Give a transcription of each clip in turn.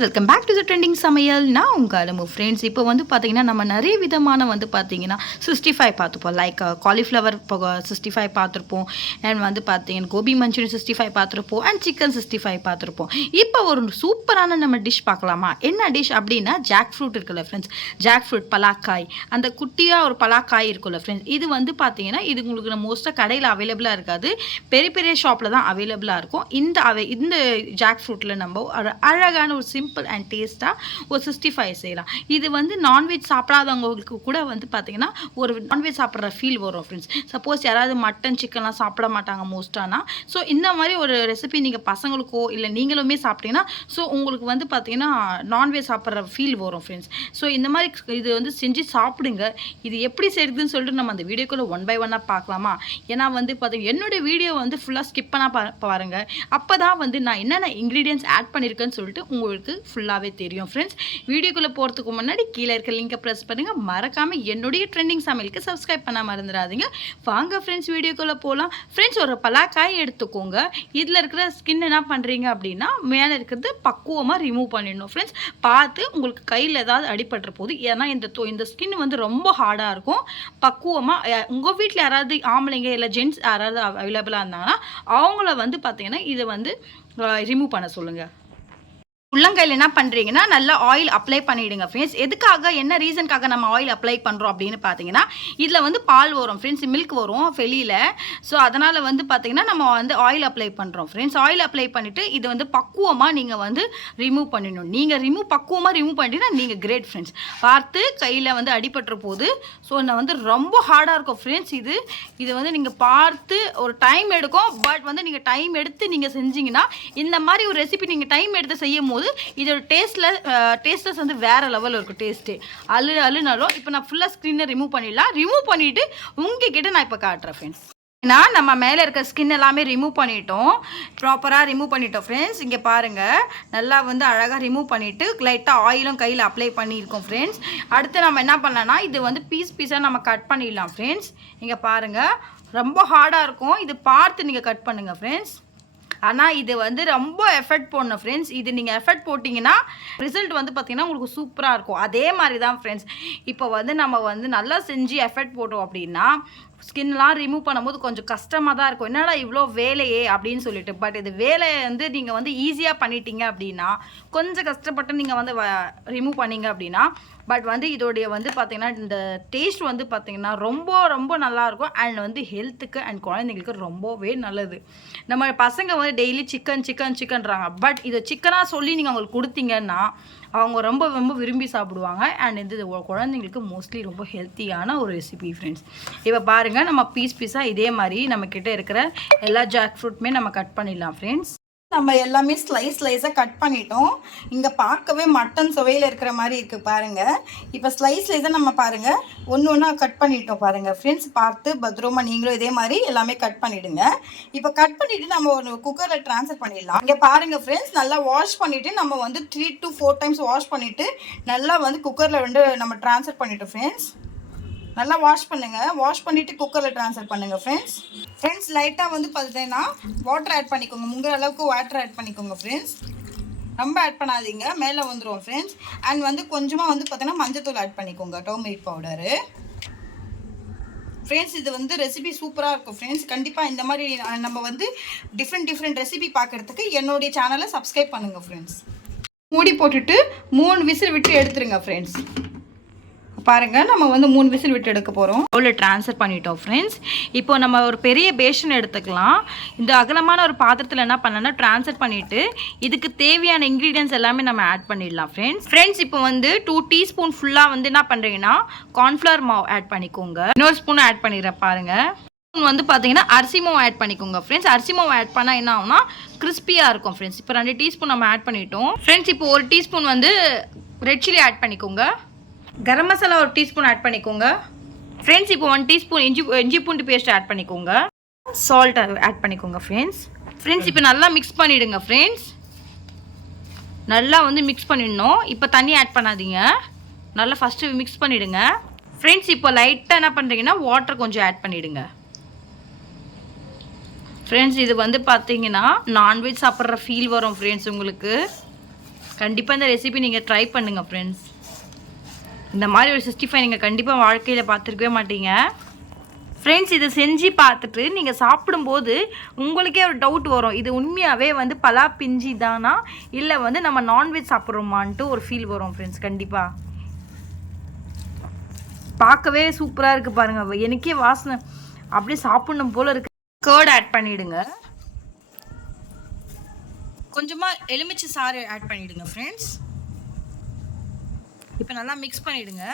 Welcome back to the trending சமையல். நான் உங்கள் அலமு ஃப்ரெண்ட்ஸ். இப்போ வந்து பார்த்தீங்கன்னா நம்ம நிறைய விதமான வந்து பார்த்தீங்கன்னா 65 பார்த்துப்போம். லைக் காலிஃப்ளவர் 65 பார்த்துருப்போம். அண்ட் வந்து பார்த்தீங்கன்னா கோபி மஞ்சூரியன் 65 பார்த்துருப்போம். அண்ட் சிக்கன் 65 பார்த்துருப்போம். இப்போ ஒரு சூப்பரான நம்ம டிஷ் பார்க்கலாமா? என்ன டிஷ் அப்படின்னா ஜாக் ஃப்ரூட் இருக்குல்ல ஃப்ரெண்ட்ஸ், ஜாக் ஃப்ரூட் பலாக்காய், அந்த குட்டியாக ஒரு பலாக்காய் இருக்குல்ல ஃப்ரெண்ட்ஸ், இது வந்து பார்த்தீங்கன்னா இது உங்களுக்கு மோஸ்ட்டாக கடையில் அவைலபிளாக இருக்காது, பெரிய பெரிய ஷாப்பில் தான் அவைலபிளாக இருக்கும். இந்த ஜாக் ஃப்ரூட்டில் நம்ம அழகான ஒரு சிம்பிள் அண்ட் டேஸ்ட்டாக ஒரு 65 செய்யலாம். இது வந்து நான்வெஜ் சாப்பிடாதவங்களுக்கு கூட வந்து பார்த்தீங்கன்னா ஒரு நான்வெஜ் சாப்பிட்ற ஃபீல் வரும் ஃப்ரெண்ட்ஸ். சப்போஸ் யாராவது மட்டன் சிக்கன்லாம் சாப்பிட மாட்டாங்க மோஸ்ட்டானா, ஸோ இந்த மாதிரி ஒரு ரெசிபி நீங்கள் பசங்களுக்கோ இல்லை நீங்களுமே சாப்பிட்டீங்கன்னா ஸோ உங்களுக்கு வந்து பார்த்தீங்கன்னா நான்வெஜ் சாப்பிட்ற ஃபீல் வரும் ஃப்ரெண்ட்ஸ். ஸோ இந்த மாதிரி இது வந்து செஞ்சு சாப்பிடுங்க. இது எப்படி செய்யுதுன்னு சொல்லிட்டு நம்ம அந்த வீடியோக்குள்ளே ஒன் பை ஒன்னாக பார்க்கலாமா? ஏன்னா வந்து பார்த்தீங்கன்னா என்னோடய வீடியோ வந்து ஃபுல்லாக ஸ்கிப் பண்ணால் பாருங்கள். அப்போ தான் வந்து நான் என்னென்ன இன்க்ரீடியன்ஸ் ஆட் பண்ணியிருக்கேன்னு சொல்லிட்டு உங்களுக்கு ஃபுல்லாகவே தெரியும் ஃப்ரெண்ட்ஸ். வீடியோக்குள்ளே போகிறதுக்கு முன்னாடி கீழே இருக்க லிங்கை ப்ரெஸ் பண்ணுங்கள். மறக்காமல் என்னுடைய ட்ரெண்டிங் சமையலுக்கு சப்ஸ்கிரைப் பண்ண மறந்துடாதீங்க. வாங்க ஃப்ரெண்ட்ஸ் வீடியோக்குள்ளே போகலாம். ஃப்ரெண்ட்ஸ், ஒரு பலாக்காய் எடுத்துக்கோங்க. இதில் இருக்கிற ஸ்கின் என்ன பண்ணுறீங்க அப்படின்னா மேலே இருக்கிறது பக்குவமாக ரிமூவ் பண்ணிடணும் ஃப்ரெண்ட்ஸ். பார்த்து உங்களுக்கு கையில் ஏதாவது அடிபட்டுற போது, ஏன்னா இந்த ஸ்கின் வந்து ரொம்ப ஹார்டாக இருக்கும். பக்குவமாக உங்கள் வீட்டில் யாராவது ஆம்பளைங்க இல்லை ஜென்ட்ஸ் யாராவது அவைலபிளாக இருந்தாங்கன்னா அவங்கள வந்து பார்த்தீங்கன்னா இதை வந்து ரிமூவ் பண்ண சொல்லுங்கள். உள்ளங்கையில் என்ன பண்ணுறீங்கன்னா நல்லா ஆயில் அப்ளை பண்ணிவிடுங்க ஃப்ரெண்ட்ஸ். எதுக்காக, என்ன ரீசனுக்காக நம்ம ஆயில் அப்ளை பண்ணுறோம் அப்படின்னு பார்த்தீங்கன்னா இதில் வந்து பால் வரும் ஃப்ரெண்ட்ஸ், மில்க் வரும் வெளியில். ஸோ அதனால் வந்து பார்த்தீங்கன்னா நம்ம வந்து ஆயில் அப்ளை பண்ணுறோம் ஃப்ரெண்ட்ஸ். ஆயில் அப்ளை பண்ணிவிட்டு இது வந்து பக்குவமாக நீங்கள் வந்து ரிமூவ் பண்ணிடணும். நீங்கள் பக்குவமாக ரிமூவ் பண்ணிட்டீங்கன்னா நீங்கள் கிரேட் ஃப்ரெண்ட்ஸ். பார்த்து கையில் வந்து அடிபட்டுற போது, ஸோ நான் வந்து ரொம்ப ஹார்டாக இருக்கும் ஃப்ரெண்ட்ஸ். இது வந்து நீங்கள் பார்த்து ஒரு டைம் எடுக்கும். பட் வந்து நீங்கள் டைம் எடுத்து நீங்கள் செஞ்சீங்கன்னா இந்த மாதிரி ஒரு ரெசிபி நீங்கள் டைம் எடுத்து செய்யும் போது இதோட டேஸ்ட்லெஸ் வந்து வேற லெவலில் இருக்கும். டேஸ்ட்டு அழுனாலும் இப்போ நான் ஃபுல்லாக ஸ்க்ரீனை ரிமூவ் பண்ணிடலாம். ரிமூவ் பண்ணிவிட்டு உங்ககிட்ட நான் இப்போ காட்டுறேன் ஃப்ரெண்ட்ஸ். ஏன்னா நம்ம மேலே இருக்க ஸ்கின் எல்லாமே ரிமூவ் பண்ணிட்டோம், ப்ராப்பராக ரிமூவ் பண்ணிட்டோம் ஃப்ரெண்ட்ஸ். இங்கே பாருங்கள், நல்லா வந்து அழகாக ரிமூவ் பண்ணிவிட்டு லைட்டாக ஆயிலும் கையில் அப்ளை பண்ணியிருக்கோம் ஃப்ரெண்ட்ஸ். அடுத்து நம்ம என்ன பண்ணலாம்னா இது வந்து பீஸாக நம்ம கட் பண்ணிடலாம் ஃப்ரெண்ட்ஸ். இங்கே பாருங்கள், ரொம்ப ஹார்டாக இருக்கும். இது பார்த்து நீங்கள் கட் பண்ணுங்கள் ஃப்ரெண்ட்ஸ். ஆனால் இது வந்து ரொம்ப எஃபர்ட் போடணும் ஃப்ரெண்ட்ஸ். இது நீங்கள் எஃபர்ட் போட்டிங்கன்னா ரிசல்ட் வந்து பார்த்திங்கன்னா உங்களுக்கு சூப்பராக இருக்கும். அதே மாதிரி தான் ஃப்ரெண்ட்ஸ், இப்போ வந்து நம்ம வந்து நல்லா செஞ்சு எஃபர்ட் போட்டோம் அப்படின்னா ஸ்கின்லாம் ரிமூவ் பண்ணும்போது கொஞ்சம் கஷ்டமாக தான் இருக்கும். என்னடா இவ்வளோ வேலையே அப்படின்னு சொல்லிட்டு. பட் இது வேலையை வந்து நீங்கள் வந்து ஈஸியாக பண்ணிட்டீங்க அப்படின்னா, கொஞ்சம் கஷ்டப்பட்டு நீங்கள் வந்து ரிமூவ் பண்ணிங்க அப்படின்னா, பட் வந்து இதோடைய வந்து பார்த்திங்கன்னா இந்த டேஸ்ட் வந்து பார்த்திங்கன்னா ரொம்ப ரொம்ப நல்லாயிருக்கும். அண்ட் வந்து ஹெல்த்துக்கு அண்ட் குழந்தைங்களுக்கு ரொம்பவே நல்லது. நம்ம பசங்க வந்து டெய்லி சிக்கன்றாங்க. பட் இதை சிக்கனாக சொல்லி நீங்கள் அவங்களுக்கு கொடுத்தீங்கன்னா அவங்க ரொம்ப ரொம்ப விரும்பி சாப்பிடுவாங்க. அண்ட் இது குழந்தைங்களுக்கு மோஸ்ட்லி ரொம்ப ஹெல்த்தியான ஒரு ரெசிபி ஃப்ரெண்ட்ஸ். இப்போ பாருங்கள், நம்ம பீஸாக இதே மாதிரி நம்மக்கிட்ட இருக்கிற எல்லா ஜாக் ஃப்ரூட்டுமே நம்ம கட் பண்ணிடலாம் ஃப்ரெண்ட்ஸ். நம்ம எல்லாமே ஸ்லைஸாக கட் பண்ணிட்டோம். இங்கே பார்க்கவே மட்டன் சுவையில் இருக்கிற மாதிரி இருக்குது பாருங்கள். இப்போ ஸ்லைஸாக நம்ம பாருங்கள் ஒன்று கட் பண்ணிட்டோம் பாருங்கள் ஃப்ரெண்ட்ஸ். பார்த்து பத்திரமா நீங்களும் இதே மாதிரி எல்லாமே கட் பண்ணிவிடுங்க. இப்போ கட் பண்ணிவிட்டு நம்ம ஒரு குக்கரில் ட்ரான்ஸ்ஃபர் பண்ணிடலாம். இங்கே பாருங்கள் ஃப்ரெண்ட்ஸ், நல்லா வாஷ் பண்ணிவிட்டு நம்ம வந்து 3 to 4 டைம்ஸ் வாஷ் பண்ணிவிட்டு நல்லா வந்து குக்கரில் வந்து நம்ம ட்ரான்ஸ்ஃபர் பண்ணிட்டோம் ஃப்ரெண்ட்ஸ். நல்லா வாஷ் பண்ணுங்கள். வாஷ் பண்ணிவிட்டு குக்கரில் ட்ரான்ஸ்ஃபர் பண்ணுங்கள் ஃப்ரெண்ட்ஸ். லைட்டாக வந்து பார்த்தீங்கன்னா வாட்டர் ஆட் பண்ணிக்கோங்க. முங்குற அளவுக்கு வாட்டர் ஆட் பண்ணிக்கோங்க ஃப்ரெண்ட்ஸ். ரொம்ப ஆட் பண்ணாதீங்க, மேலே வந்துடும் ஃப்ரெண்ட்ஸ். அண்ட் வந்து கொஞ்சமாக வந்து பார்த்தீங்கன்னா மஞ்சத்தூள் ஆட் பண்ணிக்கோங்க, டர்மரிக் பவுடரு ஃப்ரெண்ட்ஸ். இது வந்து ரெசிபி சூப்பராக இருக்கும் ஃப்ரெண்ட்ஸ். கண்டிப்பாக இந்த மாதிரி நம்ம வந்து டிஃப்ரெண்ட் ரெசிபி பார்க்குறதுக்கு என்னுடைய சேனலை சப்ஸ்கிரைப் பண்ணுங்கள் ஃப்ரெண்ட்ஸ். மூடி போட்டுட்டு 3 விசில் விட்டு எடுத்துருங்க ஃப்ரெண்ட்ஸ். பாருங்கள், நம்ம வந்து 3 விசில் விட்டு எடுக்க போகிறோம். அவ்வளோ ட்ரான்ஸ்ஃபர் பண்ணிட்டோம் ஃப்ரெண்ட்ஸ். இப்போ நம்ம ஒரு பெரிய பேஷன் எடுத்துக்கலாம். இந்த அகலமான ஒரு பாத்திரத்தில் என்ன பண்ணலாம்னா ட்ரான்ஸ்ஃபர் பண்ணிவிட்டு இதுக்கு தேவையான இன்க்ரீடியன்ஸ் எல்லாமே நம்ம ஆட் பண்ணிடலாம் ஃப்ரெண்ட்ஸ். இப்போ வந்து 2 டீஸ்பூன் ஃபுல்லாக வந்து என்ன பண்ணுறீங்கன்னா கார்ன்ஃப்ளவர் மாவு ஆட் பண்ணிக்கோங்க. இன்னொரு ஸ்பூன் ஆட் பண்ணிடுறேன் பாருங்கள். வந்து பார்த்தீங்கன்னா அரிசி மாவு ஆட் பண்ணிக்கோங்க ஃப்ரெண்ட்ஸ். அரிசி மாவு ஆட் பண்ணால் என்ன ஆகும்னா கிறிஸ்பியாக இருக்கும் ஃப்ரெண்ட்ஸ். இப்போ 2 டீஸ்பூன் நம்ம ஆட் பண்ணிட்டோம் ஃப்ரெண்ட்ஸ். இப்போ 1 டீஸ்பூன் வந்து ரெட் சில்லி ஆட் பண்ணிக்கோங்க. கரம் மசாலா 1 டீஸ்பூன் ஆட் பண்ணிக்கோங்க ஃப்ரெண்ட்ஸ். இப்போ 1 டீஸ்பூன் இஞ்சி பூண்டு பேஸ்ட் ஆட் பண்ணிக்கோங்க. சால்ட் ஆட் பண்ணிக்கோங்க ஃப்ரெண்ட்ஸ். இப்போ நல்லா மிக்ஸ் பண்ணிவிடுங்க ஃப்ரெண்ட்ஸ். நல்லா வந்து மிக்ஸ் பண்ணிடணும். இப்போ தண்ணி ஆட் பண்ணாதீங்க, நல்லா ஃபஸ்ட்டு மிக்ஸ் பண்ணிவிடுங்க ஃப்ரெண்ட்ஸ். இப்போ லைட்டாக என்ன பண்ணுறீங்கன்னா வாட்டர் கொஞ்சம் ஆட் பண்ணிவிடுங்க ஃப்ரெண்ட்ஸ். இது வந்து பார்த்தீங்கன்னா நான்வெஜ் சாப்பிட்ற ஃபீல் வரும் ஃப்ரெண்ட்ஸ் உங்களுக்கு. கண்டிப்பாக இந்த ரெசிபி நீங்கள் ட்ரை பண்ணுங்கள் ஃப்ரெண்ட்ஸ். இந்த மாதிரி ஒரு 65 நீங்கள் கண்டிப்பாக வாழ்க்கையில் பார்த்துருக்கவே மாட்டீங்க ஃப்ரெண்ட்ஸ். இதை செஞ்சு பார்த்துட்டு நீங்கள் சாப்பிடும்போது உங்களுக்கே ஒரு டவுட் வரும், இது உண்மையாகவே வந்து பலா பிஞ்சி தானா இல்லை வந்து நம்ம நான்வெஜ் சாப்பிட்றோமான்ட்டு ஒரு ஃபீல் வரும் ஃப்ரெண்ட்ஸ். கண்டிப்பாக பார்க்கவே சூப்பராக இருக்குது பாருங்கள், எனக்கே வாசனை அப்படியே சாப்பிடணும் போல் இருக்குது. கர்ட் ஆட் பண்ணிவிடுங்க, கொஞ்சமாக எலுமிச்சை சாறு ஆட் பண்ணிவிடுங்க ஃப்ரெண்ட்ஸ். இப்போ நல்லா மிக்ஸ் பண்ணிவிடுங்க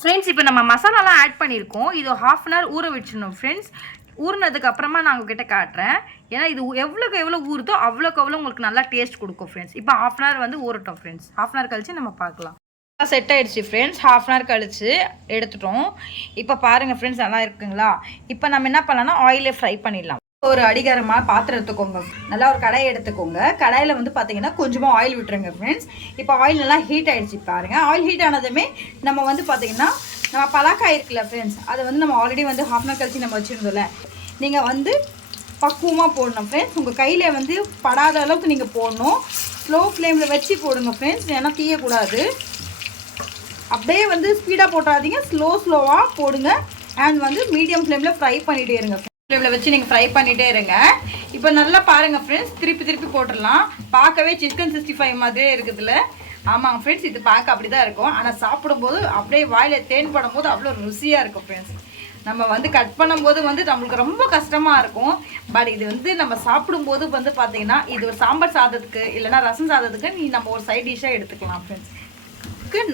ஃப்ரெண்ட்ஸ். இப்போ நம்ம மசாலாலாம் ஆட் பண்ணியிருக்கோம், இது 1/2 அன் ஹவர் ஊற வச்சிடணும் ஃப்ரெண்ட்ஸ். ஊறினதுக்கு அப்புறமா நான் உங்ககிட்ட காட்டுறேன், ஏன்னா இது எவ்வளோக்கு எவ்வளோ ஊறுதோ அவ்வளோக்கு அவ்வளோ உங்களுக்கு நல்லா டேஸ்ட் கொடுக்கும் ஃப்ரெண்ட்ஸ். இப்போ 1/2 அன் ஹவர் வந்து ஊறட்டும் ஃப்ரெண்ட்ஸ். 1/2 அன் ஹவர் கழிச்சு நம்ம பார்க்கலாம். செட் ஆகிடுச்சு ஃப்ரெண்ட்ஸ், 1/2 அன் ஹவர் கழிச்சு எடுத்துட்டோம். இப்போ பாருங்கள் ஃப்ரெண்ட்ஸ், நல்லா இருக்குங்களா? இப்போ நம்ம என்ன பண்ணலாம்னா ஆயிலே ஃப்ரை பண்ணிடலாம். ஒரு அடிகாரமாக பாத்திரம் எடுத்துக்கோங்க, நல்லா ஒரு கடாயை எடுத்துக்கோங்க. கடாயில் வந்து பார்த்தீங்கன்னா கொஞ்சமாக ஆயில் விட்டுருங்க ஃப்ரெண்ட்ஸ். இப்போ ஆயில் நல்லா ஹீட் ஆகிடுச்சு பாருங்கள். ஆயில் ஹீட் ஆனதுமே நம்ம வந்து பார்த்தீங்கன்னா நம்ம பலாக்காய் இருக்குல்ல ஃப்ரெண்ட்ஸ், அதை வந்து நம்ம ஆல்ரெடி வந்து 1/2 அன் ஹவர் கழிச்சு நம்ம வச்சுருந்தோம்ல, நீங்கள் வந்து பக்குவமாக போடணும் ஃப்ரெண்ட்ஸ். உங்கள் கையில் வந்து படாத அளவுக்கு நீங்கள் போடணும். ஸ்லோ ஃப்ளேமில் வச்சு போடுங்க ஃப்ரெண்ட்ஸ், ஏன்னா தீயக்கூடாது. அப்படியே வந்து ஸ்பீடாக போட்டாதீங்க, ஸ்லோவாக போடுங்க. அண்ட் வந்து மீடியம் ஃப்ளேமில் ஃப்ரை பண்ணிகிட்டே இருங்க. ஃப்ளேமில் வச்சு நீங்கள் ஃப்ரை பண்ணிகிட்டே இருங்க. இப்போ நல்லா பாருங்கள் ஃப்ரெண்ட்ஸ், திருப்பி போட்டுடலாம். பார்க்கவே சிக்கன் 65 மாதிரியே இருக்குதுல்ல? ஆமாங்க ஃப்ரெண்ட்ஸ், இது பார்க்க அப்படி தான் இருக்கும். ஆனால் சாப்பிடும்போது அப்படியே வாயில் தேன் படும்போது அவ்வளோ ருசியாக இருக்கும் ஃப்ரெண்ட்ஸ். நம்ம வந்து கட் பண்ணும்போது வந்து நம்மளுக்கு ரொம்ப கஷ்டமாக இருக்கும். பட் இது வந்து நம்ம சாப்பிடும்போது வந்து பார்த்தீங்கன்னா இது ஒரு சாம்பார் சாதத்துக்கு இல்லைனா ரசம் சாதத்துக்கு நம்ம ஒரு சைட் டிஷ்ஷாக எடுத்துக்கலாம் ஃப்ரெண்ட்ஸ்.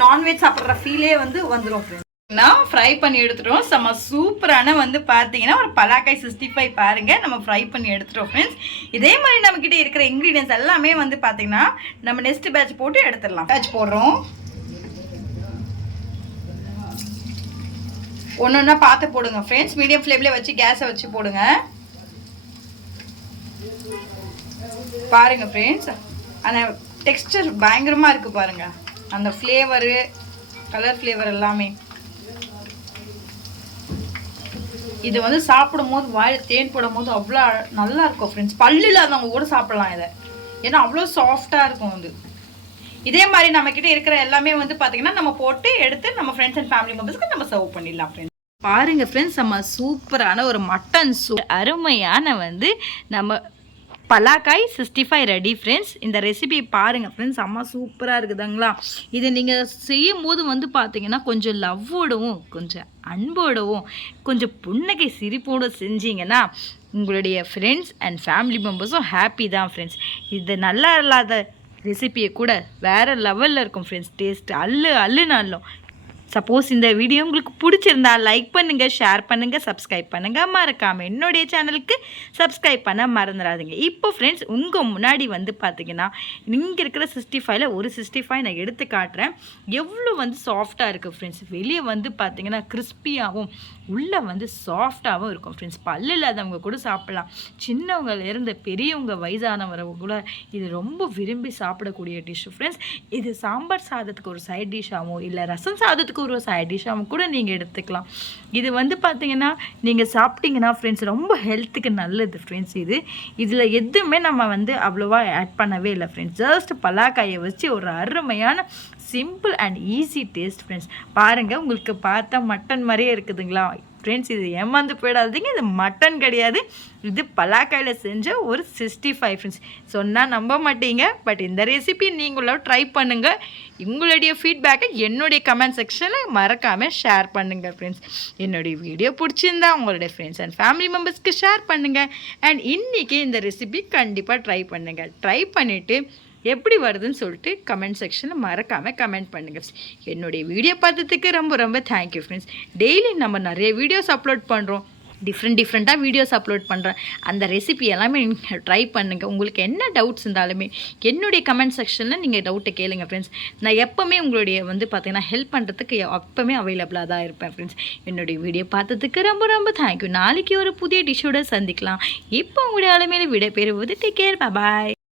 நான்வெஜ் சாப்பிட்ற ஃபீலே வந்து வந்துடும் ஃப்ரெண்ட்ஸ். நான் ஃப்ரை பண்ணி எடுத்துட்டோம். செம்ம சூப்பரான வந்து பார்த்தீங்கன்னா ஒரு பலாக்காய் 65 பாருங்கள் நம்ம ஃப்ரை பண்ணி எடுத்துட்டோம் ஃப்ரெண்ட்ஸ். இதே மாதிரி நம்மக்கிட்ட இருக்கிற இன்க்ரீடியன்ஸ் எல்லாமே வந்து பார்த்தீங்கன்னா நம்ம நெக்ஸ்ட் பேட்ச் போட்டு எடுத்துடலாம். பேட்ச் போடுறோம், ஒன்று ஒன்றா பார்த்து போடுங்க ஃப்ரெண்ட்ஸ். மீடியம் ஃப்ளேம்லேயே வச்சு கேஸை வச்சு போடுங்க. பாருங்கள் ஃப்ரெண்ட்ஸ், அந்த டெக்ஸ்டர் பயங்கரமாக இருக்குது பாருங்கள், அந்த ஃப்ளேவரு கலர் ஃப்ளேவர் எல்லாமே. இது வந்து சாப்பிடும் போது வாயில் தேன் போடும் போது அவ்வளோ நல்லா இருக்கும் ஃப்ரெண்ட்ஸ். பல்லு இல்லாதவங்க கூட சாப்பிடலாம் இதை, ஏன்னா அவ்வளோ சாஃப்டாக இருக்கும் வந்து. இதே மாதிரி நம்மக்கிட்ட இருக்கிற எல்லாமே வந்து பார்த்தீங்கன்னா நம்ம போட்டு எடுத்து நம்ம ஃப்ரெண்ட்ஸ் அண்ட் ஃபேமிலி மெம்பர்ஸ்க்கு நம்ம சர்வ் பண்ணிடலாம் ஃப்ரெண்ட்ஸ். பாருங்க ஃப்ரெண்ட்ஸ், நம்ம சூப்பரான ஒரு மட்டன் அருமையான வந்து நம்ம பலாக்காய் 65 ரெடி ஃப்ரெண்ட்ஸ். இந்த ரெசிபி பாருங்கள் ஃப்ரெண்ட்ஸ், அம்மா சூப்பராக இருக்குதுங்களா? இது நீங்கள் செய்யும் போது வந்து பார்த்தீங்கன்னா கொஞ்சம் லவ்வோடவும் கொஞ்சம் அன்போடவும் கொஞ்சம் புன்னகை சிரிப்போடு செஞ்சீங்கன்னா உங்களுடைய ஃப்ரெண்ட்ஸ் அண்ட் ஃபேமிலி மெம்பர்ஸும் ஹாப்பி தான் ஃப்ரெண்ட்ஸ். இது நல்லா இல்லாத ரெசிபியை கூட வேறு லெவலில் இருக்கும் ஃப்ரெண்ட்ஸ். டேஸ்ட் அள்ளுனாலும். சப்போஸ் இந்த வீடியோ உங்களுக்கு பிடிச்சிருந்தா லைக் பண்ணுங்கள், ஷேர் பண்ணுங்கள், சப்ஸ்கிரைப் பண்ணுங்கள். மறக்காமல் என்னுடைய சேனலுக்கு சப்ஸ்கிரைப் பண்ண மறந்துடாதீங்க. இப்போ ஃப்ரெண்ட்ஸ் உங்கள் முன்னாடி வந்து பார்த்தீங்கன்னா இங்கே இருக்கிற 65ல் ஒரு 65 நான் எடுத்து காட்டுறேன். எவ்வளோ வந்து சாஃப்டாக இருக்குது ஃப்ரெண்ட்ஸ். வெளியே வந்து பார்த்தீங்கன்னா கிறிஸ்பியாகவும் உள்ளே வந்து சாஃப்டாகவும் இருக்கும் ஃப்ரெண்ட்ஸ். பல்லு இல்லாதவங்க கூட சாப்பிட்லாம், சின்னவங்கலேருந்து பெரியவங்க வயதானவங்க கூட இது ரொம்ப விரும்பி சாப்பிடக்கூடிய டிஷ் ஃப்ரெண்ட்ஸ். இது சாம்பார் சாதத்துக்கு ஒரு சைட் டிஷ்ஷாகவும் இல்லை ரசம் சாதத்துக்கு ஒரு சைட் டிஷ்ஷாகவும் கூட நீங்கள் எடுத்துக்கலாம். இது வந்து பார்த்தீங்கன்னா நீங்கள் சாப்பிட்டீங்கன்னா ஃப்ரெண்ட்ஸ் ரொம்ப ஹெல்த்துக்கு நல்லது ஃப்ரெண்ட்ஸ். இதில் எதுவுமே நம்ம வந்து அவ்வளோவா ஆட் பண்ணவே இல்லை ஃப்ரெண்ட்ஸ். ஜஸ்ட் பலாக்காயை வச்சு ஒரு அருமையான simple and easy taste friends. பாருங்கள், உங்களுக்கு பார்த்தா மட்டன் மாதிரியே இருக்குதுங்களா ஃப்ரெண்ட்ஸ்? இது ஏமாந்து போயிடாதீங்க, இது மட்டன் கிடையாது, இது பலாக்காயில் செஞ்ச ஒரு 65 ஃப்ரெண்ட்ஸ். சொன்னால் நம்ப மாட்டீங்க, பட் இந்த ரெசிபி நீங்களும் ட்ரை பண்ணுங்கள். உங்களுடைய ஃபீட்பேக்கை என்னுடைய கமெண்ட் செக்ஷனில் மறக்காமல் ஷேர் பண்ணுங்கள் ஃப்ரெண்ட்ஸ். என்னுடைய வீடியோ பிடிச்சிருந்தா உங்களுடைய ஃப்ரெண்ட்ஸ் அண்ட் ஃபேமிலி மெம்பர்ஸ்க்கு ஷேர் பண்ணுங்கள். அண்ட் இன்றைக்கி இந்த ரெசிபி கண்டிப்பாக ட்ரை பண்ணுங்கள். ட்ரை பண்ணிவிட்டு எப்படி வருதுன்னு சொல்லிட்டு கமெண்ட் செக்ஷனில் மறக்காமல் கமெண்ட் பண்ணுங்கள். என்னுடைய வீடியோ பார்த்ததுக்கு ரொம்ப ரொம்ப தேங்க்யூ ஃப்ரெண்ட்ஸ். டெய்லி நம்ம நிறைய வீடியோஸ் அப்லோட் பண்ணுறோம், டிஃப்ரெண்ட்டாக வீடியோஸ் அப்லோட் பண்ணுறேன். அந்த ரெசிபி எல்லாமே நீங்கள் ட்ரை பண்ணுங்கள். உங்களுக்கு என்ன டவுட்ஸ் இருந்தாலுமே என்னுடைய கமெண்ட் செக்ஷனில் நீங்கள் டவுட்டை கேளுங்க ஃப்ரெண்ட்ஸ். நான் எப்போவுமே உங்களுடைய வந்து பார்த்தீங்கன்னா ஹெல்ப் பண்ணுறதுக்கு எப்போவுமே அவைலபிளாக தான் இருப்பேன் ஃப்ரெண்ட்ஸ். என்னுடைய வீடியோ பார்த்ததுக்கு ரொம்ப ரொம்ப தேங்க்யூ. நாளைக்கு ஒரு புதிய டிஷ்ஷோட சந்திக்கலாம். இப்போ உங்களுடைய ஆளுமையில விடை பெறுவது. டேக் கேர், பாய்.